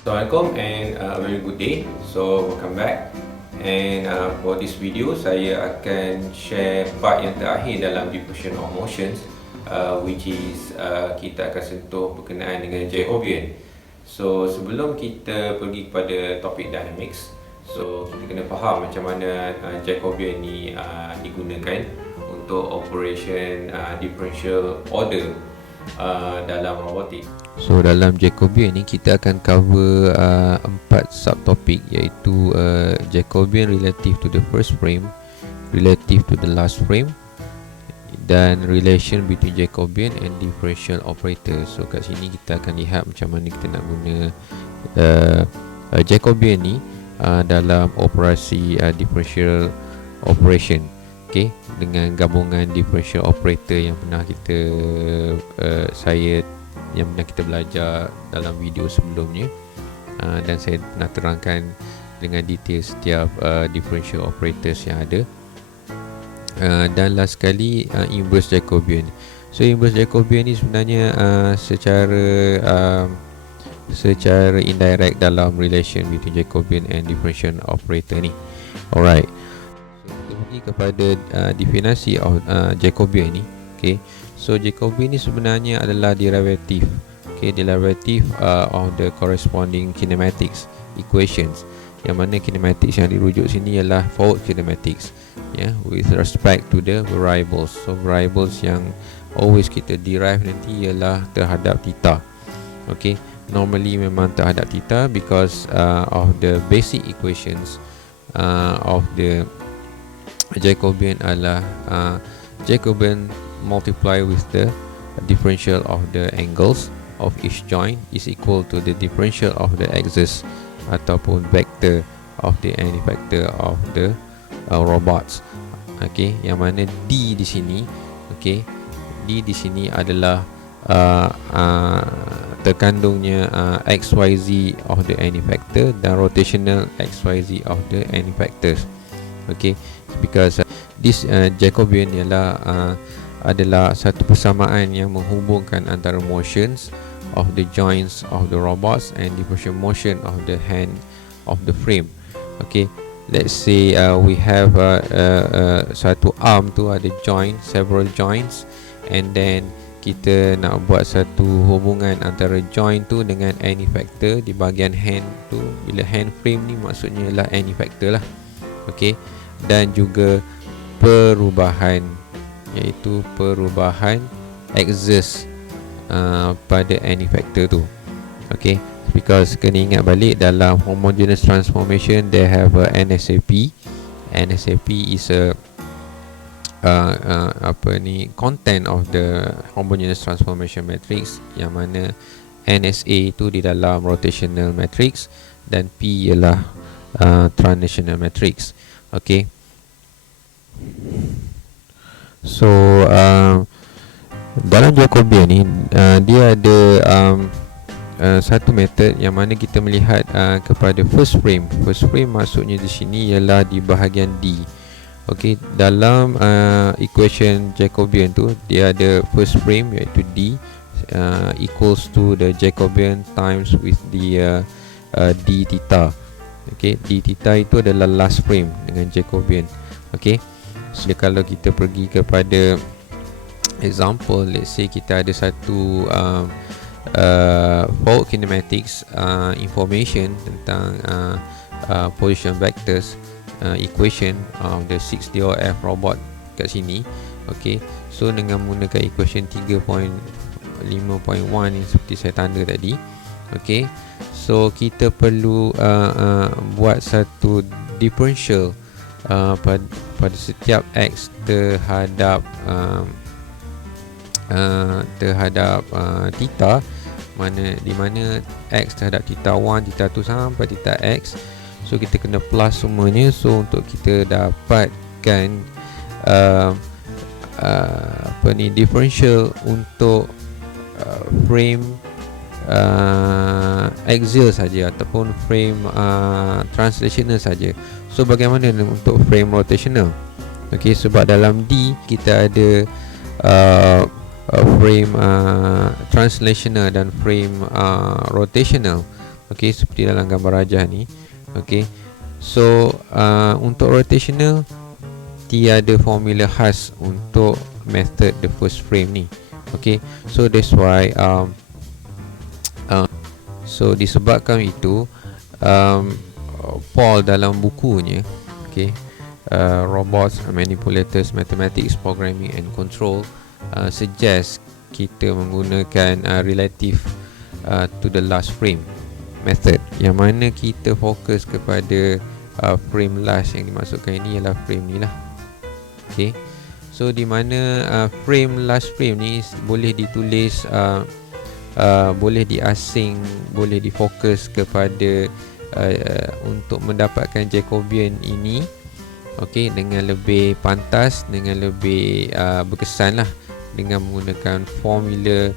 Assalamualaikum and a very good day. So welcome back. And for this video, saya akan share part yang terakhir dalam diffusion of motions, which is kita akan sentuh berkenaan dengan Jacobian. So sebelum kita pergi kepada topik dynamics, so kita kena faham macam mana Jacobian ni digunakan untuk operation differential order dalam robotik. So dalam Jacobian ni kita akan cover 4 subtopik, iaitu Jacobian relative to the first frame, relative to the last frame, dan relation between Jacobian and differential operator. So kat sini kita akan lihat macam mana kita nak guna Jacobian ni dalam operasi differential operation, okay, dengan gabungan differential operator yang pernah kita yang pernah kita belajar dalam video sebelumnya, dan saya pernah terangkan dengan detail setiap differential operators yang ada. Dan last sekali inverse Jacobian. So inverse Jacobian ni sebenarnya secara indirect dalam relation between Jacobian and differential operator ni. Alright, so kita pergi kepada definisi of Jacobian ni. Okay, so Jacobian ni sebenarnya adalah derivative, okay, derivative of the corresponding kinematics equations, yang mana kinematics yang dirujuk sini ialah forward kinematics, with respect to the variables. So variables yang always kita derive nanti ialah terhadap theta. Okay, normally memang terhadap theta because of the basic equations of the Jacobian adalah Jacobian multiply with the differential of the angles of each joint is equal to the differential of the axis ataupun vector of the any vector of the robots. Okay, yang mana D di sini, okay, D di sini adalah terkandungnya XYZ of the any vector dan rotational XYZ of the any vectors. Okay, because this Jacobian adalah satu persamaan yang menghubungkan antara motions of the joints of the robots and diffusion motion of the hand of the frame. Okay, let's say we have satu arm tu ada joint, several joints, and then kita nak buat satu hubungan antara joint tu dengan any factor di bahagian hand tu. Bila hand frame ni maksudnya ialah any factor lah. Okay, dan juga perubahan, iaitu perubahan axis pada any factor tu. Okay, because kena ingat balik dalam homogeneous transformation they have a NSAP. NSAP is a content of the homogeneous transformation matrix, yang mana NSA tu di dalam rotational matrix dan P ialah translational matrix. Okay, so dalam Jacobian ni dia ada satu method yang mana kita melihat kepada first frame. First frame maksudnya di sini ialah di bahagian D. Okay, dalam equation Jacobian tu dia ada first frame iaitu D equals to the Jacobian times with the d theta. Okay, d theta itu adalah last frame dengan Jacobian. Okay, so kalau kita pergi kepada example, let's say kita ada satu forward kinematics information tentang position vectors equation of the 6DOF robot kat sini. Okay, so dengan menggunakan equation 3.5.1 yang seperti saya tanda tadi. Okay, so kita perlu buat satu differential pada setiap X terhadap theta, di mana X terhadap theta 1, theta 2 sampai theta X. So kita kena plus semuanya. So untuk kita dapatkan differential untuk frame axial saja ataupun frame translational saja. So bagaimana untuk frame rotational? Okay, sebab dalam D kita ada frame translational dan frame rotational. Okey, seperti dalam gambar rajah ni. Okey. So untuk rotational tiada formula khas untuk method the first frame ni. Okay, so that's why so disebabkan itu Paul dalam bukunya, okay, Robots, Manipulators, Mathematics, Programming and Control suggest kita menggunakan relative to the last frame method, yang mana kita fokus kepada frame last. Yang dimaksudkan ini ialah frame ni lah. Okay, so di mana frame last frame ni boleh ditulis, boleh diasing, boleh difokus kepada untuk mendapatkan Jacobian ini, okay, dengan lebih pantas, dengan lebih berkesan lah, dengan menggunakan formula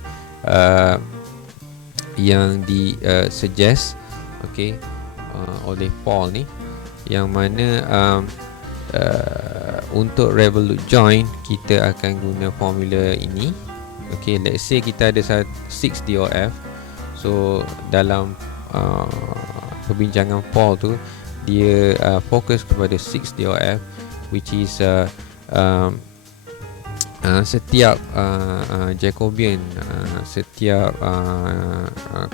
yang di suggest, okay, oleh Paul ni, yang mana untuk revolute join kita akan guna formula ini. Okay, let's say kita ada 6 DOF. So dalam perbincangan Paul tu, dia fokus kepada 6 DOF, which is setiap Jacobian, setiap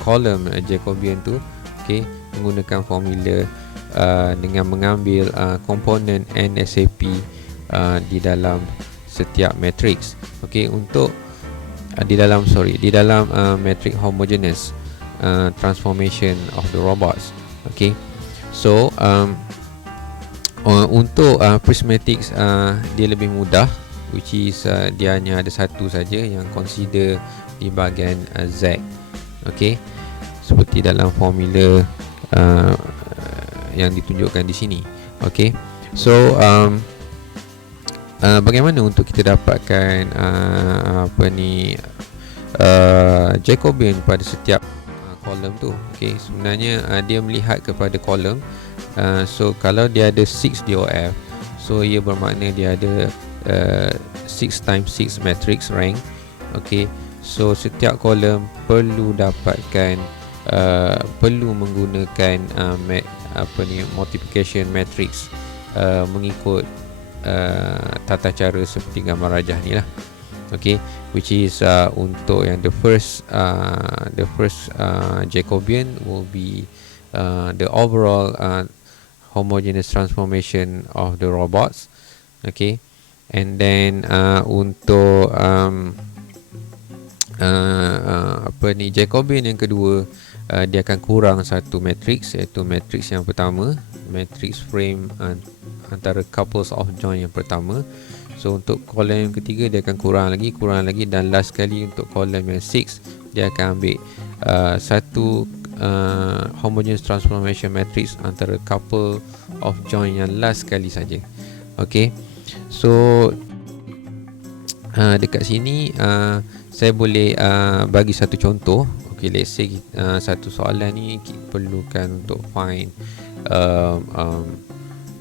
column Jacobian tu, okay, menggunakan formula dengan mengambil komponen NSAP di dalam setiap matrix. Okay, untuk di dalam matrix homogeneous transformation of the robots. Okay, so untuk prismatics dia lebih mudah, which is dia hanya ada satu saja yang consider di bahagian Z. Okay, seperti dalam formula yang ditunjukkan di sini. Okay, so bagaimana untuk kita dapatkan Jacobian pada setiap kolom tu? Okay, sebenarnya dia melihat kepada kolom. So kalau dia ada 6 DOF, so ia bermakna dia ada 6 times 6 matrix rank. Okay, so setiap kolom perlu dapatkan perlu menggunakan multiplication matrix mengikut tata cara seperti gambar rajah ni lah. Okay, which is untuk yang the first Jacobian will be the overall homogeneous transformation of the robots. Okay, and then untuk Jacobian yang kedua, dia akan kurang satu matrix, iaitu matrix yang pertama, matrix frame antara couples of join yang pertama. So untuk kolom yang ketiga dia akan kurang lagi, dan last kali untuk kolom yang 6 dia akan ambil satu homogeneous transformation matrix antara couple of join yang last kali saja. Okay, so dekat sini saya boleh bagi satu contoh. Okay, let's say satu soalan ni kita perlukan untuk find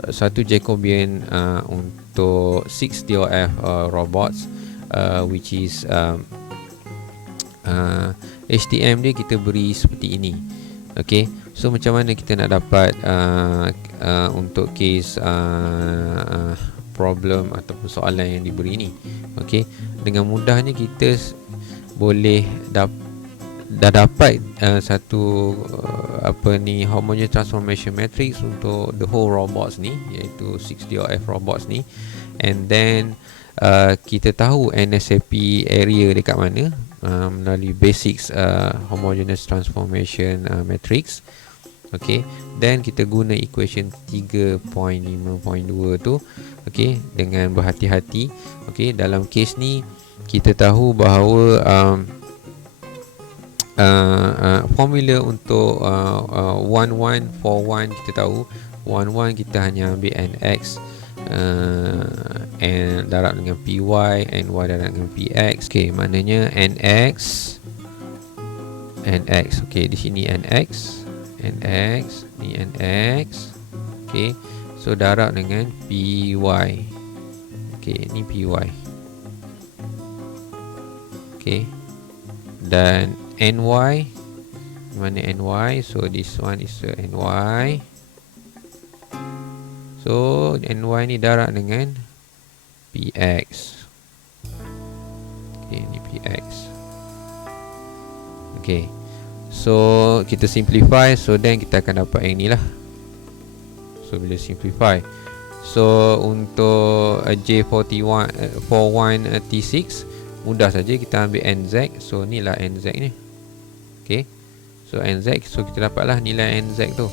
satu Jacobian untuk 6 DOF robots, which is HTM dia kita beri seperti ini. Okay, so macam mana kita nak dapat untuk case problem ataupun soalan yang diberi ni? Okay, dengan mudahnya kita boleh dah dapat satu homogeneous transformation matrix untuk the whole robots ni, iaitu 6 DOF robots ni, and then kita tahu NSAP area dekat mana melalui basics homogeneous transformation matrix. Okay, then kita guna equation 3.5.2 tu, okay, dengan berhati-hati. Okay, dalam case ni kita tahu bahawa formula untuk 1141 kita tahu 11 kita hanya ambil nx n darab dengan py, ny darab dengan px. Okay, maknanya nx, okay, di sini nx, ni nx. Okay, so darab dengan py. Okay, ni py. Okay, dan ny Mana ny? So this one is ny. So ny ni darab dengan px. Okay, ni px. Okay, so kita simplify. So then kita akan dapat yang ni lah. So bila simplify, so untuk J41 T6 mudah saja, kita ambil nz. So ni lah nz ni. Okay, so nz, so kita dapatlah nilai nz tu.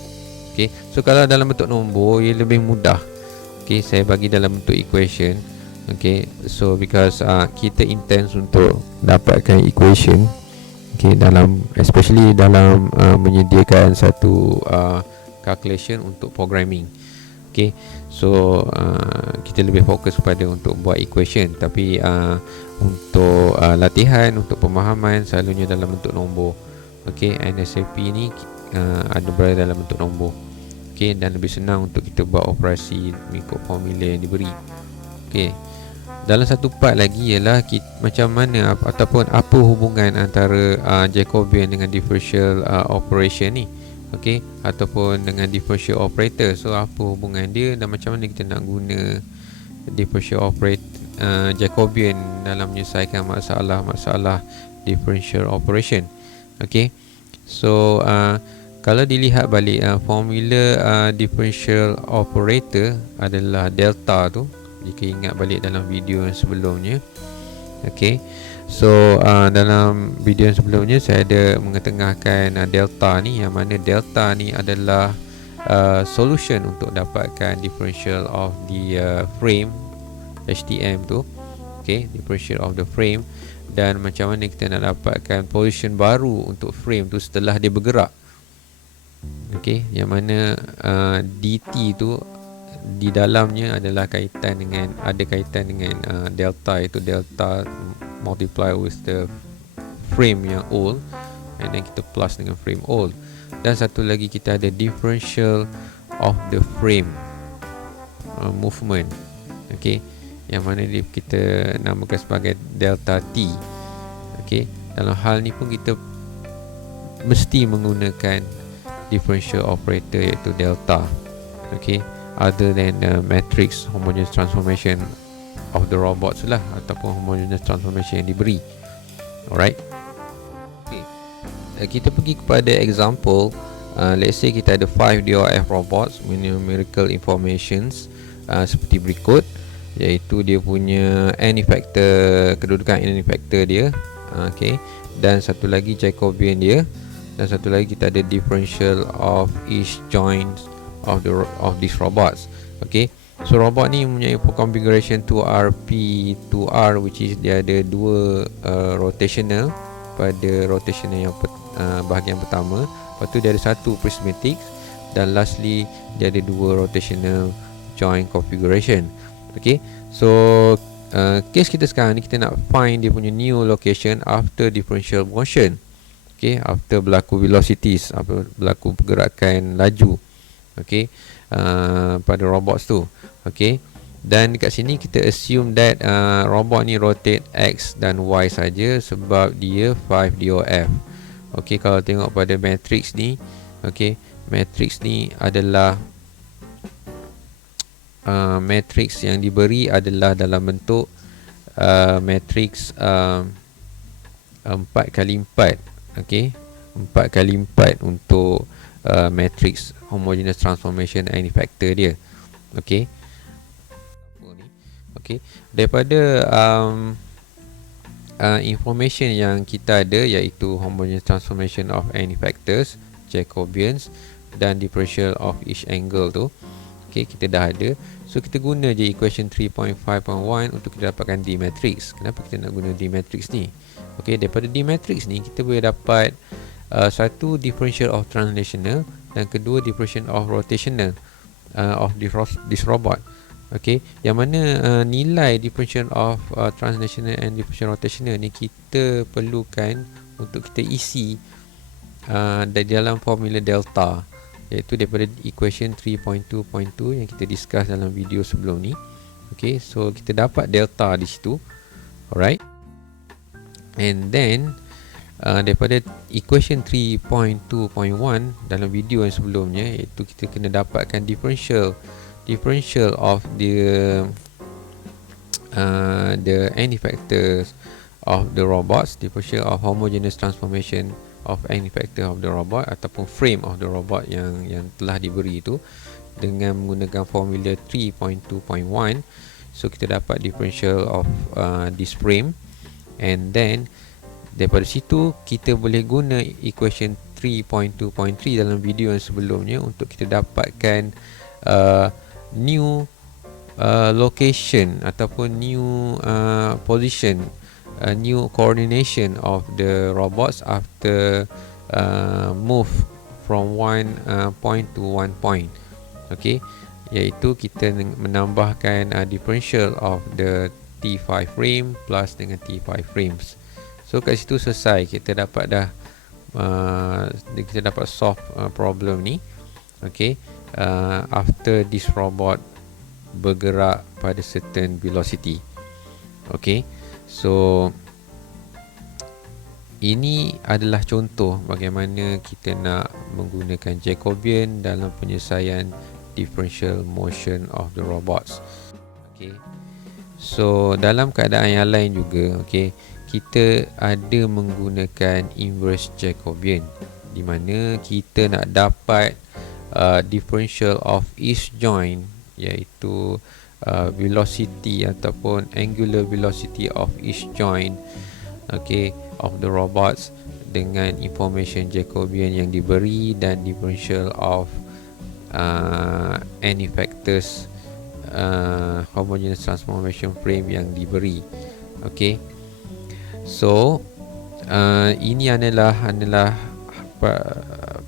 Okay, so kalau dalam bentuk nombor ia lebih mudah. Okay, saya bagi dalam bentuk equation. Okay, so because kita intend untuk dapatkan equation, okay, dalam especially dalam menyediakan satu calculation untuk programming. Okay, so kita lebih fokus pada untuk buat equation, tapi untuk latihan, untuk pemahaman selalunya dalam bentuk nombor. Okay, NSAP ni ada berada dalam bentuk nombor. Okay, dan lebih senang untuk kita buat operasi mengikut formula yang diberi. Okay, dalam satu part lagi ialah macam mana ataupun apa hubungan antara Jacobian dengan differential operation ni. Okay, ataupun dengan differential operator. So apa hubungan dia dan macam mana kita nak guna differential operator Jacobian dalam menyelesaikan masalah differential operation. Okay, so kalau dilihat balik formula differential operator adalah delta tu, jika ingat balik dalam video yang sebelumnya. Okay, so dalam video yang sebelumnya saya ada mengetengahkan delta ni, yang mana delta ni adalah solution untuk dapatkan differential of the frame HTM tu. Okay, differential of the frame, dan macam mana kita nak dapatkan position baru untuk frame tu setelah dia bergerak. Okay, yang mana dt tu di dalamnya adalah kaitan dengan delta, itu delta multiply with the frame yang old, and then kita plus dengan frame old. Dan satu lagi kita ada differential of the frame movement. Okay, yang mana kita namakan sebagai delta t. Okay, dalam hal ni pun kita mesti menggunakan differential operator iaitu delta. Okay, other than matrix homogeneous transformation of the robots lah, ataupun homogeneous transformation yang diberi. Alright. Okay, kita pergi kepada example. Let's say kita ada 5 DOF robots with numerical informations seperti berikut, iaitu dia punya n effector, kedudukan n effector dia, okay, dan satu lagi Jacobian dia, dan satu lagi kita ada differential of each joints of these robots. Okay, so robot ni mempunyai configuration 2R P2R, which is dia ada dua rotational pada rotational yang bahagian pertama, lepas tu dia ada satu prismatic, dan lastly dia ada dua rotational joint configuration. Okay, so case kita sekarang ni kita nak find dia punya new location after differential motion. Okay, after berlaku velocities, berlaku pergerakan laju, okay, pada robots tu. Okay, dan dekat sini kita assume that robot ni rotate X dan Y saja sebab dia 5 DOF. Okay, kalau tengok pada matrix ni, okay, matrix ni adalah matrix yang diberi adalah dalam bentuk matrix 4x4. Okay, 4x4 untuk matrix homogeneous transformation n factor dia. Okay, okay, daripada information yang kita ada, iaitu homogeneous transformation of n factors, Jacobians, dan differential of each angle tu, okay, kita dah ada. So kita guna je equation 3.5.1 untuk kita dapatkan D matrix. Kenapa kita nak guna D matrix ni? Okay, daripada D matrix ni kita boleh dapat satu differential of translational, dan kedua differential of rotational of this robot. Okay, yang mana nilai differential of translational and differential rotational ni kita perlukan untuk kita isi dari dalam formula delta, iaitu daripada equation 3.2.2 yang kita discuss dalam video sebelum ni. Okay, so kita dapat delta di situ. Alright, and then daripada equation 3.2.1 dalam video yang sebelumnya, iaitu kita kena dapatkan differential of the any factors of the robots, differential of homogeneous transformation of any factor of the robot ataupun frame of the robot yang telah diberi itu dengan menggunakan formula 3.2.1. So kita dapat differential of this frame, and then daripada situ kita boleh guna equation 3.2.3 dalam video yang sebelumnya untuk kita dapatkan new location ataupun new position, new coordination of the robots after move from one point to one point. Okay, iaitu kita menambahkan differential of the T5 frame plus dengan T5 frames. So kat situ selesai, kita dapat dah kita dapat solve problem ni. Okay, after this robot bergerak pada certain velocity. Okay, so ini adalah contoh bagaimana kita nak menggunakan Jacobian dalam penyelesaian differential motion of the robots. Okay, so dalam keadaan yang lain juga, okay, kita ada menggunakan inverse Jacobian, di mana kita nak dapat differential of each joint, iaitu velocity ataupun angular velocity of each joint, okay, of the robots dengan information Jacobian yang diberi dan differential of any factors homogeneous transformation frame yang diberi. Okay, so ini adalah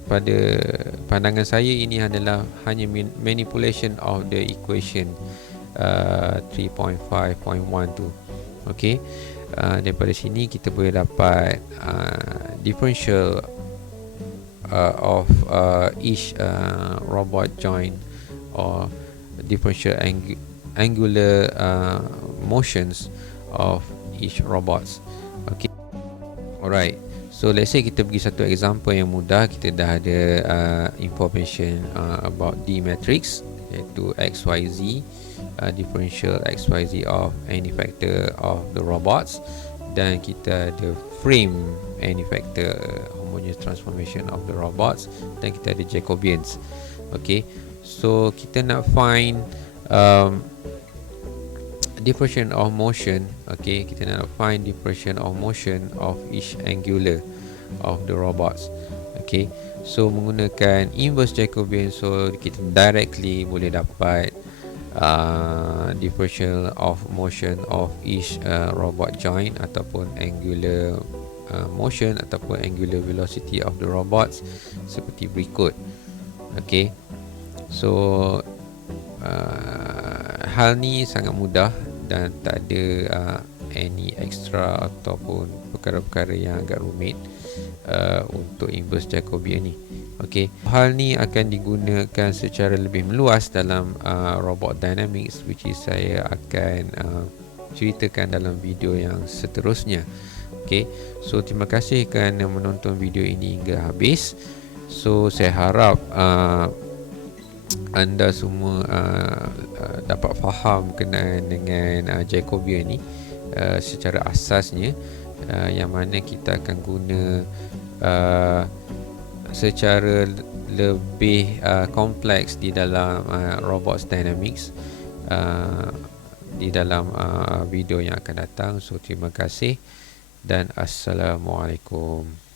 pada pandangan saya ini adalah hanya manipulation of the equation 3.5.1 tu. Okay, daripada sini kita boleh dapat differential of each robot joint or differential angular motions of each robots. Okay, alright. So let's say kita pergi satu example yang mudah. Kita dah ada information about D matrix, iaitu XYZ, differential XYZ of any factor of the robots, dan kita ada frame any factor homogeneous transformation of the robots, dan kita ada Jacobians. Okay, so kita nak find differential of motion. Okay, kita nak find differential of motion of each angular of the robots. Okay, so menggunakan inverse Jacobian, so kita directly boleh dapat differential of motion of each robot joint ataupun angular motion ataupun angular velocity of the robots seperti berikut. Okay, so hal ni sangat mudah dan tak ada any extra ataupun perkara-perkara yang agak rumit untuk inverse Jacobian ni. Okay, hal ni akan digunakan secara lebih meluas dalam robot dynamics, which is saya akan ceritakan dalam video yang seterusnya. Okay, so terima kasih kerana menonton video ini hingga habis. So saya harap anda semua dapat faham berkenaan dengan Jacobian ni secara asasnya, yang mana kita akan guna secara lebih kompleks di dalam robots dynamics di dalam video yang akan datang. So terima kasih dan Assalamualaikum.